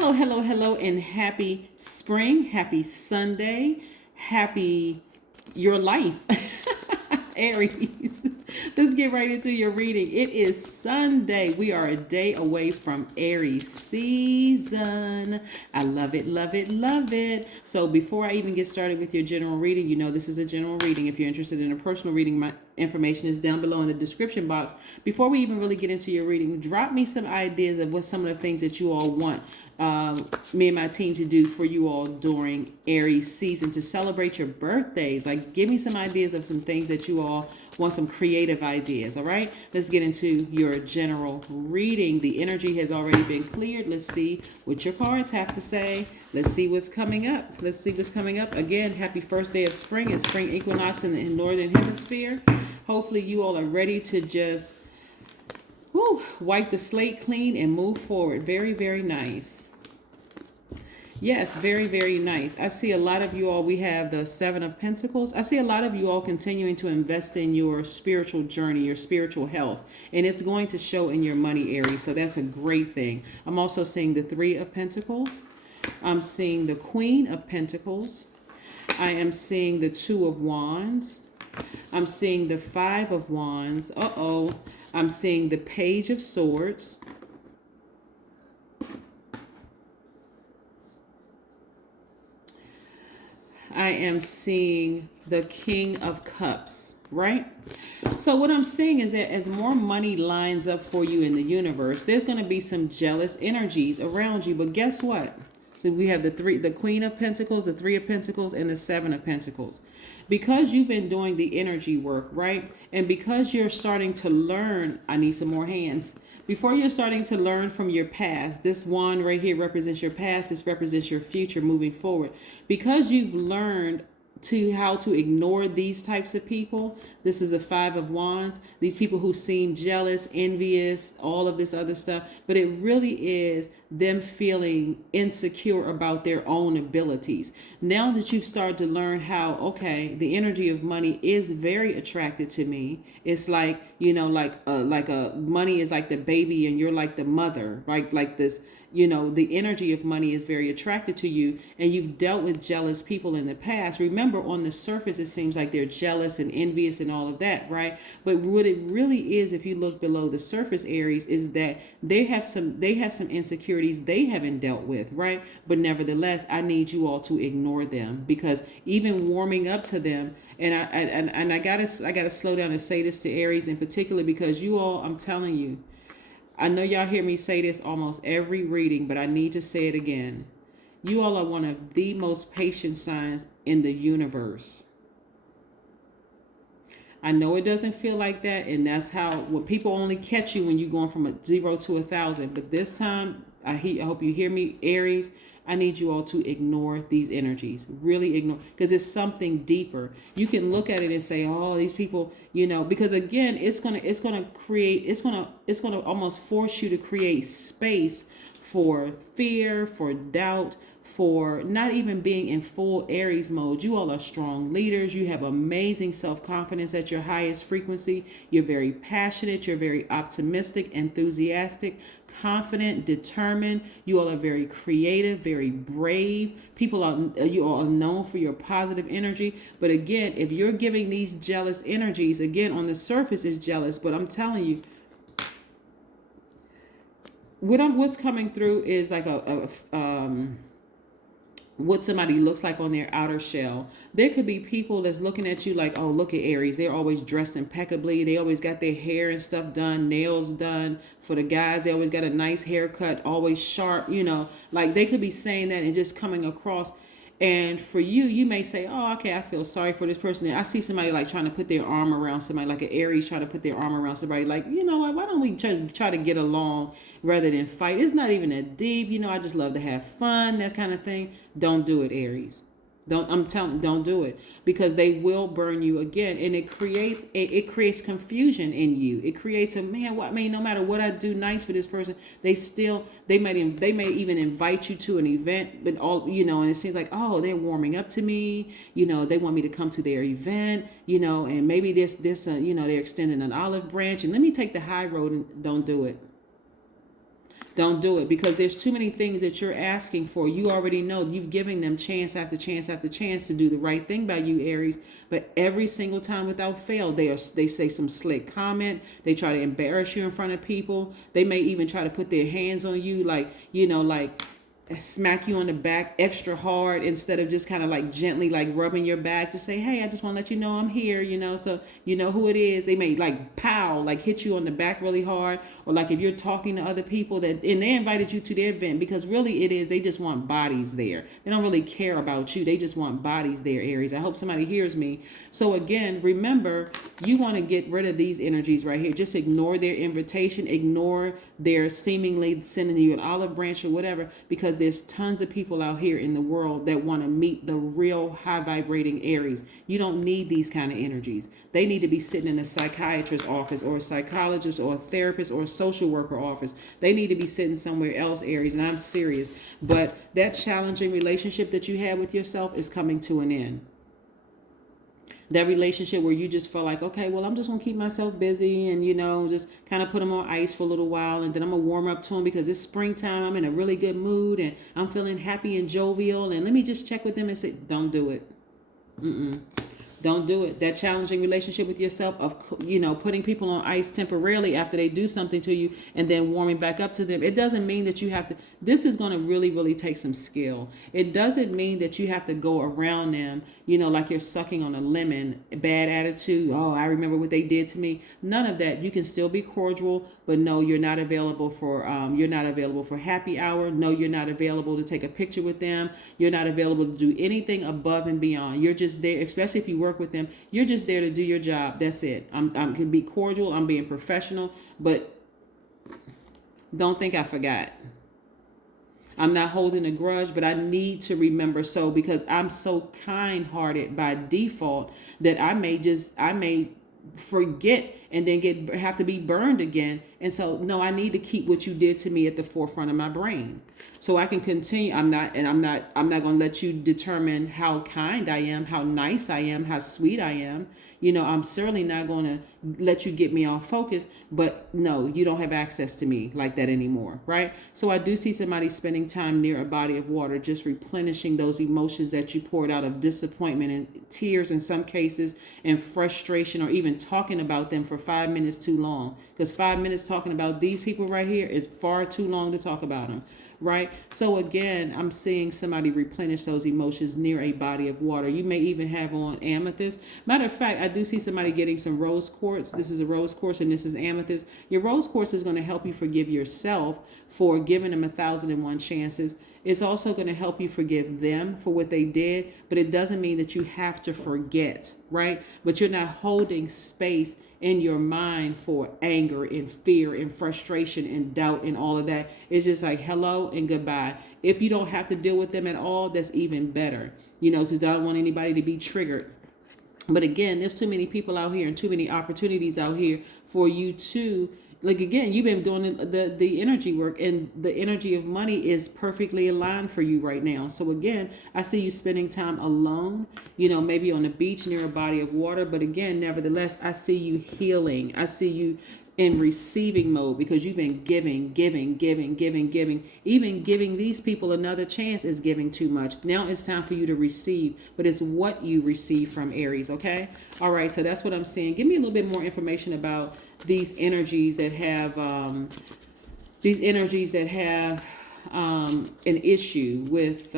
Hello, hello, hello, and happy spring, happy Sunday, happy your life. Aries. Let's get right into your reading. It is Sunday. We are a day away from Aries season. I love it, love it, love it. So before I even get started with your general reading, you know this is a general reading. If you're interested in a personal reading, my information is down below in the description box. Before we even really get into your reading, drop me some ideas of what some of the things that you all want me and my team to do for you all during Aries season to celebrate your birthdays. Like, give me some ideas of some things that you all want, some creative ideas. All right, let's get into your general reading. The energy has already been cleared. Let's see what your cards have to say. Let's see what's coming up. Let's see what's coming up. Again, happy first day of spring. It's spring equinox in the northern hemisphere. Hopefully you all are ready to just wipe the slate clean and move forward. Very, very nice. Yes, very, very nice. I see a lot of you all, we have the Seven of Pentacles. I see a lot of you all continuing to invest in your spiritual journey, your spiritual health, and it's going to show in your money, Aries. So that's a great thing. I'm also seeing the Three of Pentacles. I'm seeing the Queen of Pentacles. I am seeing the Two of Wands. I'm seeing the Five of Wands. I'm seeing the Page of Swords. I am seeing the King of Cups, right? So what I'm saying is that as more money lines up for you in the universe, there's going to be some jealous energies around you. But guess what? So we have the Queen of Pentacles, the Three of Pentacles, and the Seven of Pentacles. Because you've been doing the energy work, right? And because you're starting to learn, I need some more hands. Before you're starting to learn from your past, this wand right here represents your past. This represents your future moving forward. Because you've learned how to ignore these types of people. This is the Five of Wands. These people who seem jealous, envious, all of this other stuff. But it really is them feeling insecure about their own abilities. Now that you've started to learn how, okay, the energy of money is very attracted to me. It's like, money is like the baby and you're like the mother, right? Like this. The energy of money is very attracted to you, and you've dealt with jealous people in the past. Remember, on the surface, it seems like they're jealous and envious and all of that, right? But what it really is, if you look below the surface, Aries, is that they have some insecurities they haven't dealt with, right? But nevertheless, I need you all to ignore them, because even warming up to them, and I gotta slow down and say this to Aries in particular, because you all, I'm telling you, I know y'all hear me say this almost every reading, but I need to say it again. You all are one of the most patient signs in the universe. I know it doesn't feel like that, and that's how when people only catch you when you're going from a 0 to 1,000. But this time, I hope you hear me, Aries. I need you all to ignore these energies. Really ignore, because it's something deeper. You can look at it and say, "Oh, these people," because again, it's gonna almost force you to create space for fear, for doubt, for not even being in full Aries mode. You all are strong leaders. You have amazing self-confidence at your highest frequency. You're very passionate. You're very optimistic, enthusiastic, confident, determined. You all are very creative, very brave. You all are known for your positive energy. But again, if you're giving these jealous energies, again, on the surface is jealous, but I'm telling you, what's coming through is like what somebody looks like on their outer shell. There could be people that's looking at you like, oh, look at Aries. They're always dressed impeccably. They always got their hair and stuff done, nails done. For the guys, they always got a nice haircut, always sharp, like they could be saying that and just coming across. And for you, you may say, oh, okay, I feel sorry for this person. I see somebody like trying to put their arm around somebody, like an Aries trying to put their arm around somebody. Like, you know what, why don't we just try to get along rather than fight? It's not even that deep. I just love to have fun, that kind of thing. Don't do it, Aries. Don't do it, because they will burn you again, and it creates confusion in you. It creates no matter what I do nice for this person, they may even invite you to an event, but and it seems like, oh, they're warming up to me, they want me to come to their event, and maybe they're extending an olive branch, and let me take the high road, and don't do it. Don't do it, because there's too many things that you're asking for. You already know you've given them chance after chance after chance to do the right thing by you, Aries. But every single time without fail, they say some slick comment. They try to embarrass you in front of people. They may even try to put their hands on you, like, like smack you on the back extra hard instead of just kind of like gently like rubbing your back to say, hey, I just want to let you know I'm here, so you know who it is. They may like pow, like hit you on the back really hard, or like if you're talking to other people and they invited you to their event, because really it is, they just want bodies there. They don't really care about you. They just want bodies there, Aries. I hope somebody hears me. So again, remember, you want to get rid of these energies right here. Just ignore their invitation, ignore their seemingly sending you an olive branch or whatever, because there's tons of people out here in the world that want to meet the real high vibrating Aries. You don't need these kind of energies. They need to be sitting in a psychiatrist's office or a psychologist or a therapist or a social worker office. They need to be sitting somewhere else, Aries, and I'm serious. But that challenging relationship that you had with yourself is coming to an end. That relationship where you just feel like, okay, well, I'm just going to keep myself busy and, just kind of put them on ice for a little while. And then I'm going to warm up to them because it's springtime. I'm in a really good mood and I'm feeling happy and jovial. And let me just check with them and say, don't do it. Don't do it. That challenging relationship with yourself of, putting people on ice temporarily after they do something to you and then warming back up to them. It doesn't mean that you have to, this is going to really, really take some skill. It doesn't mean that you have to go around them, like you're sucking on a lemon, bad attitude. Oh, I remember what they did to me. None of that. You can still be cordial, but no, you're not available for, happy hour. No, you're not available to take a picture with them. You're not available to do anything above and beyond. You're just there, especially if you work with them. You're just there to do your job. That's it. I'm can be cordial. I'm being professional, but don't think I forgot. I'm not holding a grudge, but I need to remember, because I'm so kind-hearted by default that I may forget and then have to be burned again. And so, no, I need to keep what you did to me at the forefront of my brain so I can continue. I'm not going to let you determine how kind I am, how nice I am, how sweet I am. I'm certainly not going to let you get me off focus, but no, you don't have access to me like that anymore. Right. So I do see somebody spending time near a body of water, just replenishing those emotions that you poured out of disappointment and tears in some cases, and frustration, or even talking about them for 5 minutes too long, because 5 minutes talking about these people right here is far too long to talk about them. Right. So again, I'm seeing somebody replenish those emotions near a body of water. You may even have on amethyst. Matter of fact, I do see somebody getting some rose quartz. This is a rose quartz and this is amethyst. Your rose quartz is going to help you forgive yourself for giving them 1,001 chances. It's also going to help you forgive them for what they did, but it doesn't mean that you have to forget, right? But you're not holding space in your mind for anger and fear and frustration and doubt and all of that. It's just like hello and goodbye. If you don't have to deal with them at all, that's even better, because I don't want anybody to be triggered. But again, there's too many people out here and too many opportunities out here for you to, like, again, you've been doing the energy work, and the energy of money is perfectly aligned for you right now. So again, I see you spending time alone, maybe on the beach near a body of water. But again, nevertheless, I see you healing. I see you in receiving mode, because you've been giving. Even giving these people another chance is giving too much. Now it's time for you to receive, but it's what you receive from Aries. Okay. All right. So that's what I'm seeing. Give me a little bit more information about these energies that have an issue with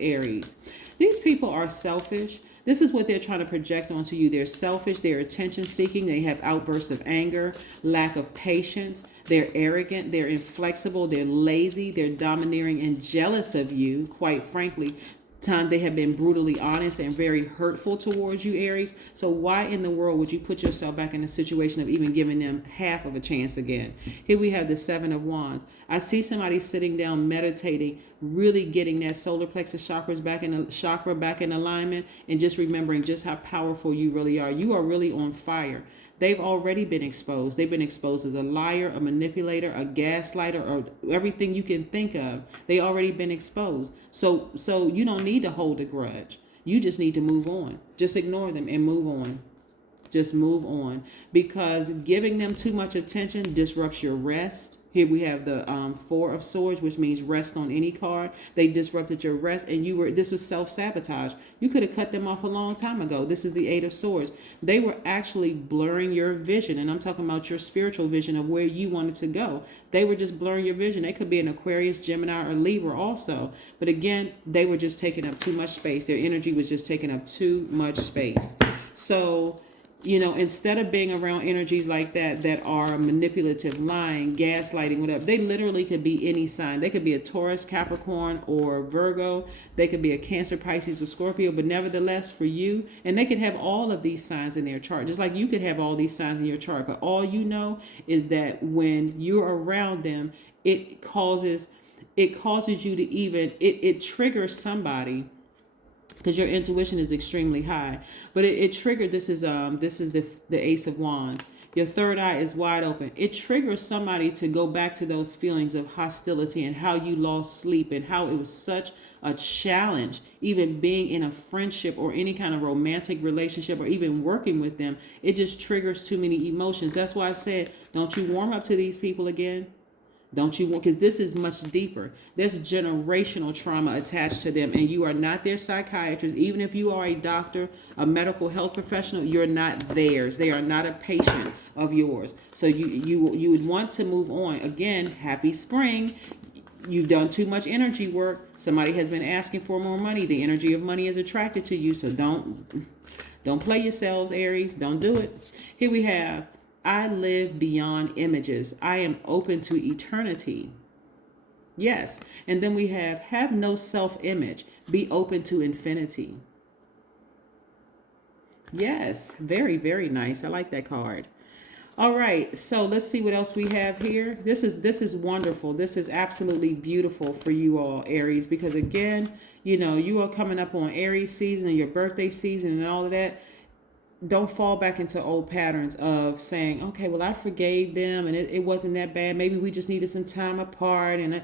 Aries. These people are selfish. This is what they're trying to project onto you. They're selfish. They're attention seeking. They have outbursts of anger, lack of patience. They're arrogant. They're inflexible. They're lazy. They're domineering and jealous of you, quite frankly. Time they have been brutally honest and very hurtful towards you, Aries. So why in the world would you put yourself back in a situation of even giving them half of a chance again? Here we have the 7 of Wands. I see somebody sitting down meditating, really getting that solar plexus chakra back in alignment, and just remembering just how powerful you really are. You are really on fire. They've already been exposed. They've been exposed as a liar, a manipulator, a gaslighter, or everything you can think of. They already been exposed. So you don't need to hold a grudge. You just need to move on. Just ignore them and move on. Just move on, because giving them too much attention disrupts your rest. Here we have the Four of Swords, which means rest on any card. They disrupted your rest, and this was self-sabotage. You could have cut them off a long time ago. This is the Eight of Swords. They were actually blurring your vision, and I'm talking about your spiritual vision of where you wanted to go. They were just blurring your vision. They could be an Aquarius, Gemini, or Libra also. But again, they were just taking up too much space. Their energy was just taking up too much space. So, instead of being around energies like that are manipulative, lying, gaslighting, whatever, they literally could be any sign. They could be a Taurus, Capricorn, or Virgo. They could be a Cancer, Pisces, or Scorpio. But nevertheless, for you, and they could have all of these signs in their chart, just like you could have all these signs in your chart. But all you know is that when you're around them, it causes you to it triggers somebody, because your intuition is extremely high. But it triggered, this is the Ace of Wands. Your third eye is wide open. It triggers somebody to go back to those feelings of hostility and how you lost sleep and how it was such a challenge, even being in a friendship or any kind of romantic relationship or even working with them. It just triggers too many emotions. That's why I said, don't you warm up to these people again. Don't you want, because this is much deeper. There's generational trauma attached to them, and you are not their psychiatrist. Even if you are a doctor, a medical health professional, you're not theirs. They are not a patient of yours. So you would want to move on. Again, happy spring. You've done too much energy work. Somebody has been asking for more money. The energy of money is attracted to you. So don't play yourselves, Aries. Don't do it. Here we have, I live beyond images. I am open to eternity. Yes. And then we have no self-image. Be open to infinity. Yes. Very, very nice. I like that card. All right. So let's see what else we have here. This is wonderful. This is absolutely beautiful for you all, Aries, because again, you are coming up on Aries season and your birthday season and all of that. Don't fall back into old patterns of saying, okay, well, I forgave them and it wasn't that bad. Maybe we just needed some time apart, and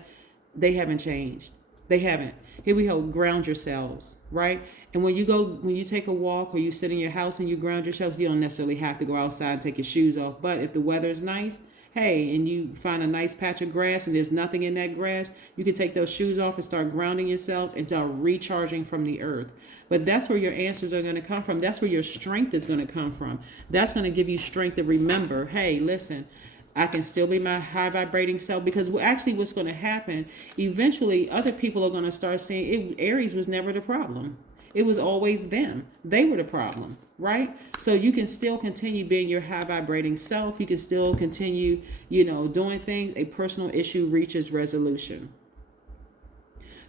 they haven't changed. They haven't. Here we go. Ground yourselves, right? And when you take a walk or you sit in your house and you ground yourselves, you don't necessarily have to go outside and take your shoes off. But if the weather is nice, hey, and you find a nice patch of grass and there's nothing in that grass, you can take those shoes off and start grounding yourselves and start recharging from the earth. But that's where your answers are going to come from. That's where your strength is going to come from. That's going to give you strength to remember, hey, listen, I can still be my high vibrating self, because actually what's going to happen, eventually other people are going to start saying Aries was never the problem. It was always them. They were the problem, right? So you can still continue being your high vibrating self. You can still continue, doing things. A personal issue reaches resolution.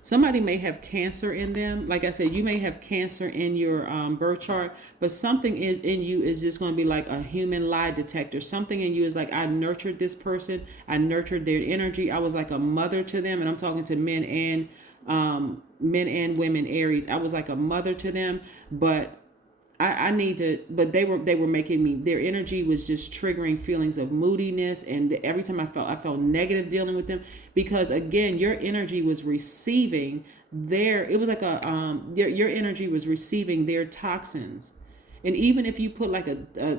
Somebody may have cancer in them. Like I said, you may have cancer in your birth chart, but something in you is just going to be like a human lie detector. Something in you is like, I nurtured this person. I nurtured their energy. I was like a mother to them. And I'm talking to men and women, Aries. I was like a mother to them, but they were making me, their energy was just triggering feelings of moodiness. And every time I felt negative dealing with them, because again, your energy was receiving your energy was receiving their toxins. And even if you put like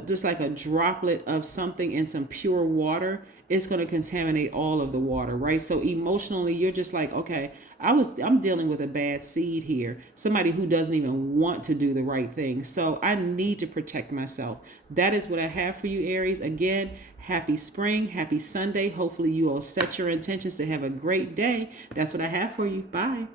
just like a droplet of something in some pure water, it's going to contaminate all of the water, right? So emotionally, you're just like, okay, I'm dealing with a bad seed here. Somebody who doesn't even want to do the right thing. So I need to protect myself. That is what I have for you, Aries. Again, happy spring, happy Sunday. Hopefully you all set your intentions to have a great day. That's what I have for you. Bye.